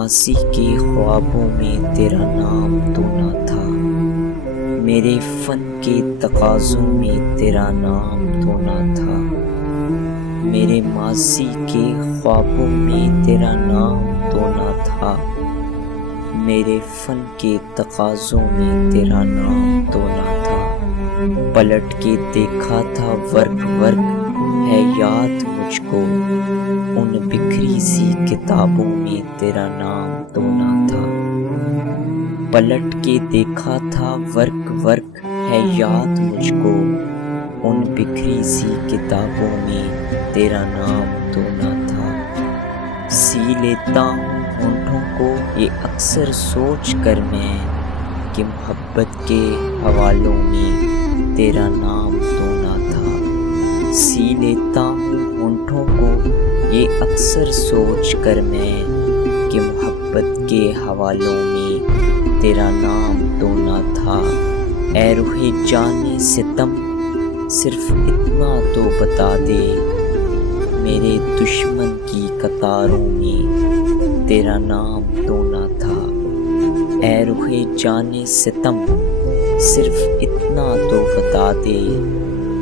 ماضی کے خوابوں میں تیرا نام تو نہ تھا، میرے فن کے تقاضوں میں تیرا نام تو نہ تھا، میرے ماضی کے خوابوں میں تیرا نام تو نہ تھا، میرے فن کے تقاضوں میں تیرا نام تو نہ تھا۔ پلٹ کے دیکھا تھا ورق ورق ہے یاد مجھ کو، ان بکھری سی کتابوں میں تیرا نام تو نہ تھا۔ پلٹ کے دیکھا تھا ورق ورق ہے یاد مجھ کو، ان بکھری سی کتابوں میں تیرا نام تو نہ تھا۔ سی لیتا ہوں ہونٹوں کو یہ اکثر سوچ کر میں کہ محبت کے حوالوں میں تیرا نام تو نہ تھا۔ سی لیتا ہوں ہونٹوں کو یہ اکثر سوچ کر میں کہ محبت کے حوالوں میں تیرا نام تو نہ تھا۔ اے روح جان ستم صرف اتنا تو بتا دے، میرے دشمن کی قطاروں میں تیرا نام تو نہ تھا۔ اے روح جان ستم صرف اتنا تو بتا دے،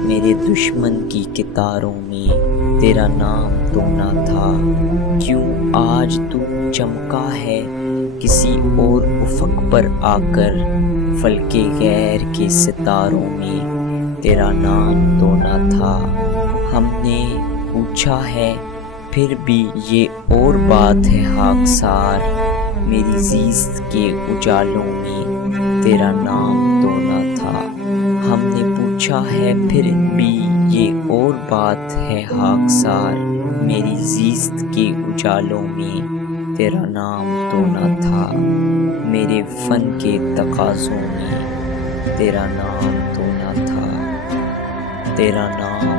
میرے دشمن کی قطاروں میں تیرا نام تو نہ تھا۔ کیوں آج تو چمکا ہے کسی اور افق پر آ کر، فلک غیر کے ستاروں میں تیرا نام تو نہ تھا۔ ہم نے پوچھا ہے پھر بھی یہ اور بات ہے خاکسار، میری زیست کے اجالوں میں تیرا نام تو نہ تھا۔ ہم نے پوچھا ہے پھر بھی یہ اور بات ہے خاکسار، میری زیست کے اجالوں میں تیرا نام تو نہ تھا، میرے فن کے تقاضوں میں تیرا نام تو نہ تھا، تیرا نام